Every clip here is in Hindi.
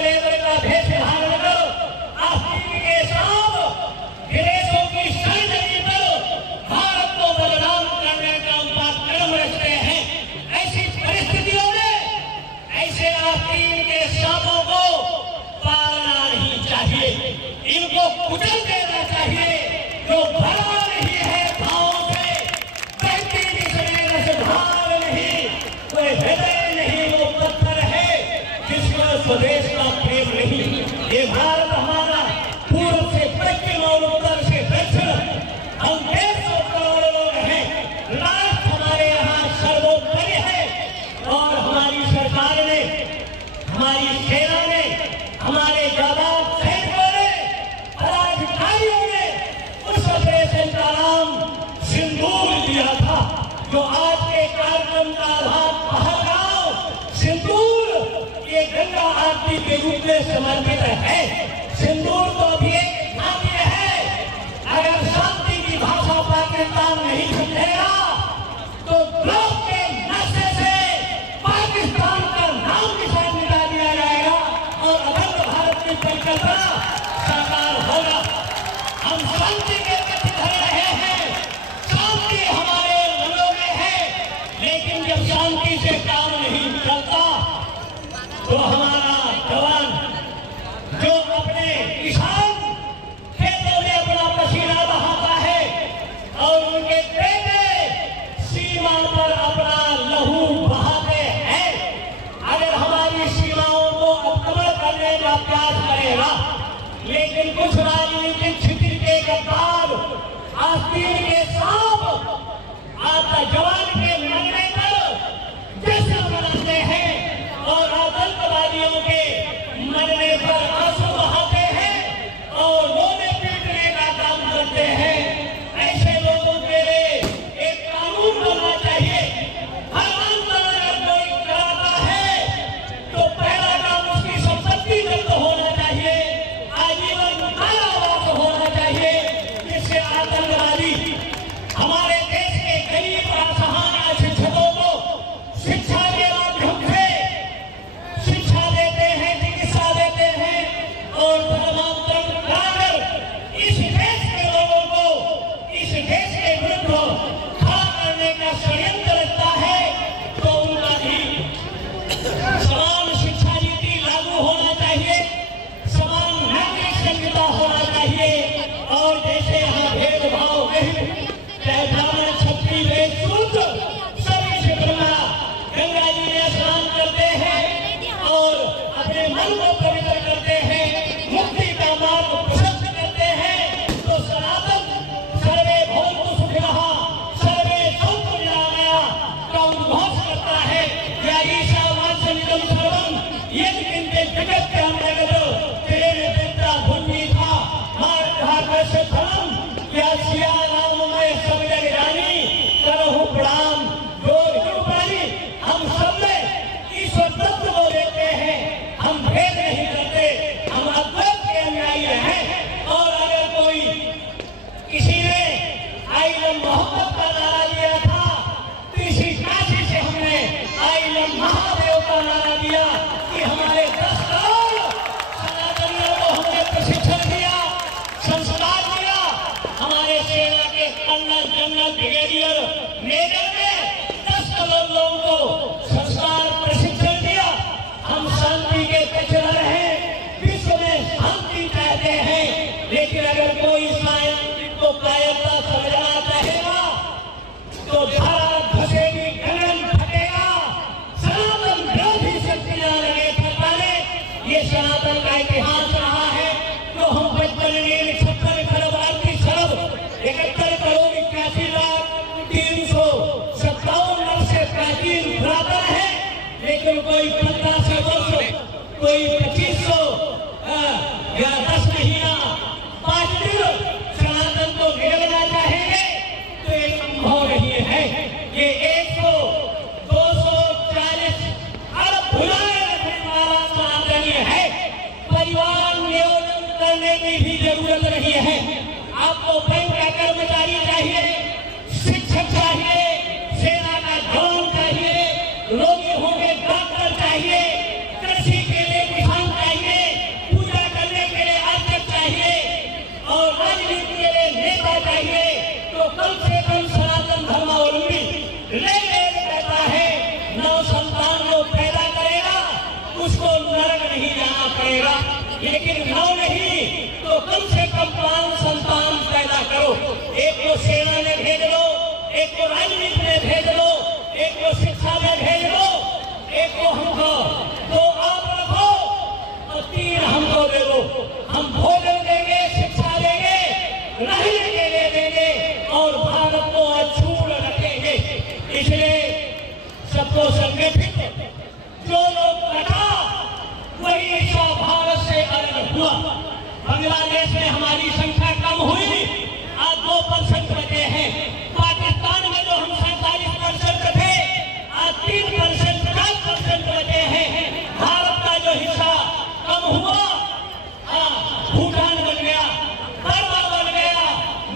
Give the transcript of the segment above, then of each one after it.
लेबर का भेष धारण कर आस्तीन के साथ विदेशों की सरजमी पर भारत को बदनाम करने का उनका कर्म रचते हैं। ऐसी परिस्थितियों में ऐसे आस्तीन के सांपों को पालना नहीं चाहिए, इनको कुचल देना चाहिए। जो भरा नहीं है भावों से, बहती जिसमें रसधार नहीं, कोई हृदय नहीं, वो पत्थर है जिसका स्वदेश का प्रेम नहीं। ये भारत हमारा पूर्व से पश्चिम और उत्तर से दक्षिण, हम 150 करोड़ लोग हैं। राष्ट्र हमारे यहाँ सर्वोपरि है और हमारी सरकार ने, हमारी सेना ने, हमारे जाबाज सैनिकों ने, पदाधिकारियों ने उस ऑपरेशन का नाम सिंदूर दिया था, जो आज के कार्यक्रम का भाग पहलगांव सिंदूर ये गंगा आरती के रूप में समर्पित है। सिंदूर तो अभी एक नाट्य है। अगर शांति की भाषा पाकिस्तान नहीं समझेगा तो ग्लोब के नक्शे से पाकिस्तान का नाम निशान मिटा दिया जाएगा और अखंड भारत की परिकल्पना साकार होगा। हम शांति के पीछे खड़े रहे हैं, शांति हमारे मनों में है, लेकिन जब शांति से काम नहीं चलता तो हमारा जवान जो अपने किसान खेतों में अपना पसीना बहाता है और उनके बेटे सीमा पर अपना लहू बहाते हैं, अगर हमारी सीमाओं को अवकमर करने का प्रयास करेगा, लेकिन कुछ राजनीतिक छितिर के गद्दार आस्तीन के सांप आपका जवान के मरने पर जश्न मनाते हैं और आतंकवादियों के मरने पर आंसू बहाते हैं और रोने पीटने का काम करते हैं। ऐसे लोगों के लिए एक कानून बनना चाहिए। हर आंदोलन अगर कोई कराता है तो पहला काम उसकी संपत्ति जब्त होना चाहिए, आजीवन कारावास होना चाहिए, जिससे आतंकवादी हमारे देश के गरीब असहाय शिक्षकों को शिक्षा के माध्यम से शिक्षा देते हैं, चिकित्सा देते हैं और धर्मांतरण कराकर इस देश के लोगों को इस देश के विरुद्ध खड़ा करने का षड्यंत्र रचता है, तो उनका भी समान शिक्षा नीति लागू होना चाहिए, समान नागरिक संहिता होना चाहिए। और जैसे यहाँ भेदभाव नहीं, चाहे ब्राह्मण क्षत्रिय वैश्य शूद्र सभी से ब्रह्मा गंगा जी में स्नान करते हैं और अपने मन को पवित्र करते हैं, मुक्ति का मार्ग प्रशस्त करते हैं, तो सनातन सर्वे भवन्तु सुखिनः सर्वे सन्तु निरामया का उद्घोष करता है। या ईशावास्यमिदं सर्वं यत्किंचित् जगत्यां जगत् तेन पिता भूमि था मार्गाकस्य धर्मं या सिया नाम में सब जग जानी करहु प्रणाम। हम सब में ईश्वर तत्व को देखते हैं, हम भेद नहीं करते, हम अद्वैत के अनुयायी हैं। और अगर कोई किसी ने आई लव मोहब्बत का नारा दिया था, तो इसी काशी से हमने आई लव महादेव का नारा दिया कि हमारे 10 करोड़ सनातनियों को हमने प्रशिक्षण दिया, संस्कार दिया। हमारे सेना के कर्नल जनरल ब्रिगेडियर मेजर ने 10 करोड़ लोगों को संस्कार प्रशिक्षण दिया। हम शांति के पीछे रहे, विश्व में शांति चाहते हैं, लेकिन अगर कोई शांति को कायरता समझना चाहेगा तो धारा धसेगी, गगन फटेगा, सनातन विरोधी शक्तियां लगे थकाने। ये सनातन का इतिहास रहा है, तो हम 56 खरब 71 करोड़ 81 लाख 357 वर्ष से प्राचीन पुरातन है। लेकिन कोई 1500 वर्ष, कोई 2500 या 10 महीना 5 दिन सनातन को गिरना चाहेंगे तो ये संभव नहीं है। ये 100, 240 अरब भुलाए रखने वाला सनातनी है। परिवार नियोजन करने की भी जरूरत नहीं है। आपको बैंक का कर्मचारी चाहिए, शिक्षक चाहिए, सेना का जवान चाहिए, रोगी होंगे डॉक्टर चाहिए, कृषि के लिए किसान चाहिए। लेकिन 9 नहीं तो कम से कम 5 संतान पैदा करो। एक को सेना में भेज दो, एक को राजनीति में भेज दो, एक को शिक्षा में भेज दो, एक को हमको तो आप रखो और 3 हमको दे दो। हम भोजन देंगे, शिक्षा देंगे, रहने के लिए देंगे और भारत को अछूत रखेंगे। इसलिए सबको संगठित जो लोग कटा वही हिस्सा भारत से अलग हुआ। बांग्लादेश में हमारी संख्या कम हुई, आज 2% बचे हैं। पाकिस्तान में जो हम 47% थे, आज 3%, 4% बचे हैं। भारत का जो हिस्सा कम हुआ, भूटान बन गया, बर्मा बन गया,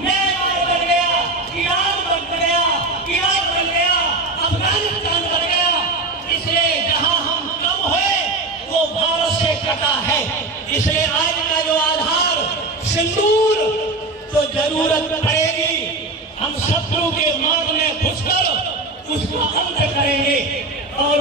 म्यांमार बन गया, ईरान बन गया, इराक बन गया, अफगानिस्तान बन गया। इसलिए जहां हम कम हुए वो भारत से कटा है। इसलिए आज का जो आधार सिंदूर तो जरूरत पड़ेगी, हम शत्रु के मार्ग में घुसकर उसका अंत करेंगे और